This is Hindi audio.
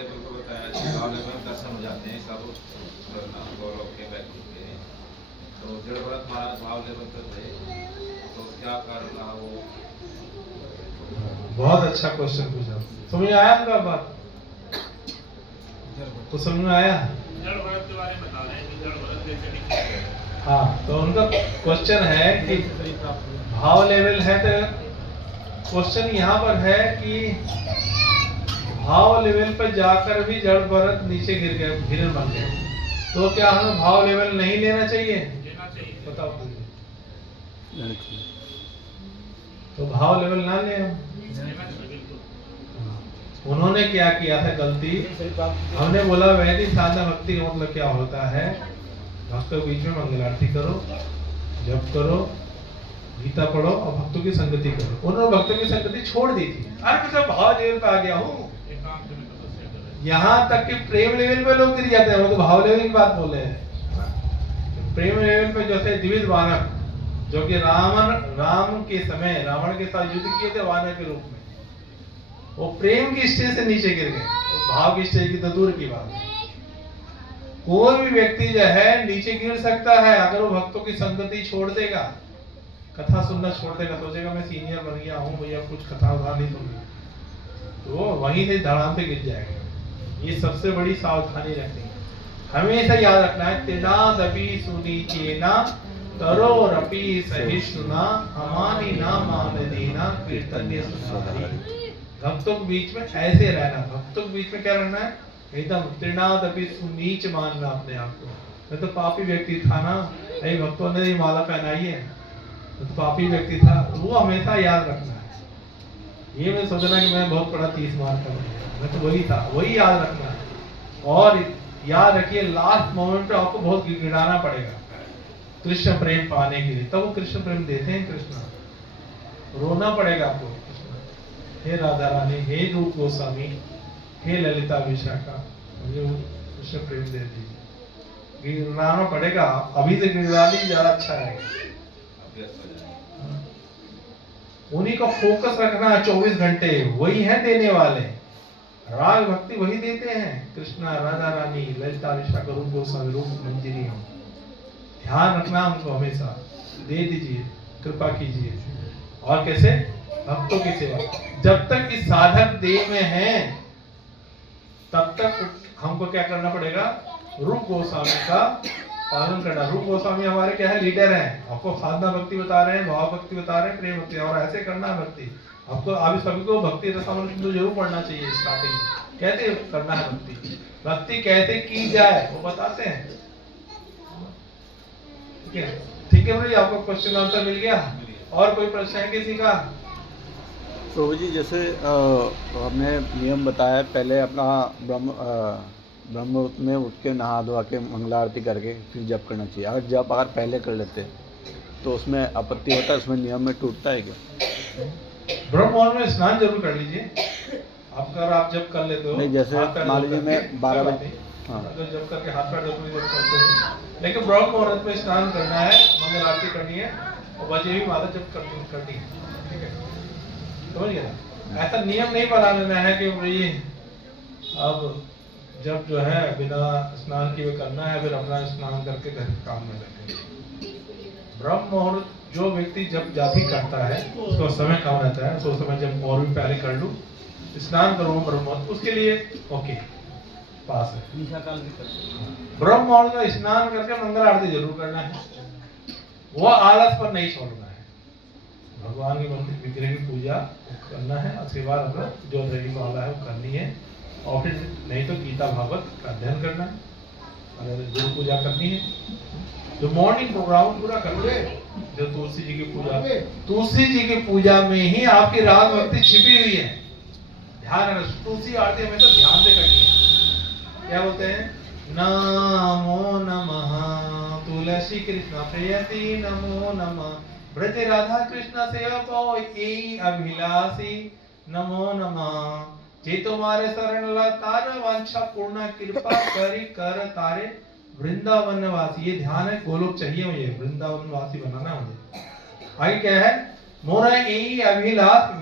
लेवल को बताया, भाव लेवल में दर्शन हो जाते हैं सब गौरव के बैकुंठ के। तो जड़ भरत महाराज भाव लेवल पर थे, तो क्या कारण रहा वो? बहुत अच्छा क्वेश्चन पूछा, समझ में आया आपका बात? तो समझ में आया? जड़ भरत के बारे में बता रहे हैं कि जड़ भरत कैसे निकले। हाँ, तो उनका क्वेश्चन है कि भाव लेवल है, तो क्वेश्चन यहाँ पर है कि भाव लेवल पर जाकर भी जड़ भरत नीचे गिर गए, हिरण बन गए, तो क्या हमें भाव लेवल नहीं लेना चाहिए? लेना चाहिए। बताओ तो भाव लेवल ना ले हम। उन्होंने क्या किया था गलती, हमने बोला वैदिक साधना भक्ति का मतलब क्या होता है, भक्तों के बीच में मंगल आरती करो, जप करो, गीता पढ़ो और भक्तों की संगति करो। उन्होंने भक्तों की संगति छोड़ दी थी। अरे मैं तो भाव लेवल पे आ गया हूँ, यहाँ तक कि प्रेम लेवल पे लोग गिर जाते हैं, वो तो भाव लेवल की बात बोल रहे हैं। प्रेम लेवल पे जैसे द्विविध वानर, जो कि राम के समय रावण के साथ युद्ध किए थे वानर के रूप में, वो प्रेम की स्टेज से नीचे गिर गए, भाव की स्टेज की तो दूर की बात है। कोई भी व्यक्ति जो है नीचे गिर सकता है अगर वो भक्तों की संगति छोड़ देगा, कथा सुनना छोड़ देगा, सोचेगा मैं सीनियर बन गया हूँ भैया कुछ कथा उठा नहीं सुननी, तो वहीं से धड़ाम से गिर जाएगा। ये सबसे बड़ी सावधानी रखनी है, हमेशा याद रखना है। तिनादपि सुनीचेना तरोरपि सहिष्णुना अमानी ना मानदीना कीर्तन्य सुनारी। भक्तों के बीच में ऐसे रहना, भक्तों के बीच में क्या रहना है, एकदम त्रिनादपि सुनीच मानना अपने आप को। मैं तो पापी व्यक्ति था ना, यही भक्तों ने माला पहनाई है, तो पापी व्यक्ति था, तो वो हमेशा याद रखना है। ये मैं सोचना कि मैं बहुत बड़ा 30 मार का मैं तो वही था, वही याद रखना है। और याद रखिए लास्ट मोमेंट पे आपको बहुत गिड़गिड़ाना पड़ेगा कृष्ण प्रेम पाने के लिए, तब वो कृष्ण प्रेम देते हैं। कृष्ण रोना पड़ेगा आपको, हे राधा रानी, हे रूप गोस्वामी, हे ललिता विशाखा, मुझे कृष्ण प्रेम दे दीजिए, गिड़गिड़ाना पड़ेगा। अभी से गिड़गिड़ा ली ज्यादा अच्छा है। उन्हीं का फोकस रखना है 24 घंटे, वही है देने वाले, राग भक्ति वही देते हैं, कृष्णा राधा रानी ललिता विशाखा रूप गोस्वामी रूप मंजरी हम। ध्यान रखना हमको हमेशा, दे दीजिए, कृपा कीजिए। और कैसे? भक्तों की सेवा। जब तक इस साधक देह में है तब तक हमको क्या करना पड़ेगा, रूप गोस्वामी का पालन करना। रूप गोस्वामी हमारे क्या है, लीडर हैं, आपको साधना भक्ति बता रहे हैं, भाव भक्ति बता रहे हैं, प्रेम भक्ति, और ऐसे करना है भक्ति। आपको अभी सभी को भक्ति रसामृत तो जरूर पढ़ना चाहिए स्टार्टिंग में, कैसे करना है भक्ति, भक्ति कैसे की जाए वो बताते हैं। ठीक है, ठीक है भाई, आपको क्वेश्चन आंसर मिल गया। और कोई प्रश्न है किसी का? प्रभु जी, जैसे हमने नियम बताया, पहले अपना ब्रह्म मुहूर्त में उठ के नहा धोआ के मंगला आरती करके फिर जप करना चाहिए। अगर जप पहले कर लेते तो उसमें आपत्ति होता है, उसमें नियम में टूटता है क्या? ब्रह्म मुहूर्त में स्नान जरूर कर लीजिए। अगर आप जब कर लेते हो, नहीं, जैसे मान लीजिए मैं 12 बजे, हाँ, अगर जब करके हाथ पैर धोते हुए जब करते हो, लेकिन ब्रह्म मुहूर्त में स्नान करना है, मंगल आरती करनी है और बजे भी माता जब करनी है। ठीक है, समझ गया? ऐसा नियम नहीं बना लेना है कि भाई अब जब जो है बिना स्नान किए करना है, फिर अपना स्नान करके घर के काम में लगे। ब्रह्म मुहूर्त जो व्यक्ति जब जाति करता है उसका समय कम रहता है, तो समय जब और भी पहले कर लूँ, स्नान करूँ ब्रह्म मुहूर्त, उसके लिए ओके पास है। ब्रह्म मुहूर्त में स्नान करके मंगल आरती जरूर करना है, वो आलस पर नहीं छोड़ना है। भगवान के मंदिर विग्रह की पूजा करना है, उसके बाद अपना जो रही वाला है वो करनी है, और फिर नहीं तो गीता भागवत का अध्ययन करना है, और गुरु पूजा करनी है। जो मॉर्निंग प्रोग्राम पूरा कर लो, जो तुलसी जी की पूजा, तुलसी जी की पूजा में ही आपकी राग भक्ति छिपी हुई है। ध्यान रखना, तुलसी आरती हमें तो ध्यान से करनी है। क्या बोलते हैं, नमो नमः तुलसी कृष्ण प्रेयसी, नमो नमः ब्रज राधा कृष्ण सेवको एई अभिलाषी, नमो नमः जे तुम्हारे शरण ला तार वांछा पूर्ण कृपा करी कर तारे वृंदावन वासी। ये ध्यान है, गोलोक चाहिए मुझे, वृंदावन वासी बनाना मुझे। आगे क्या है, मोरा एई अभिलाष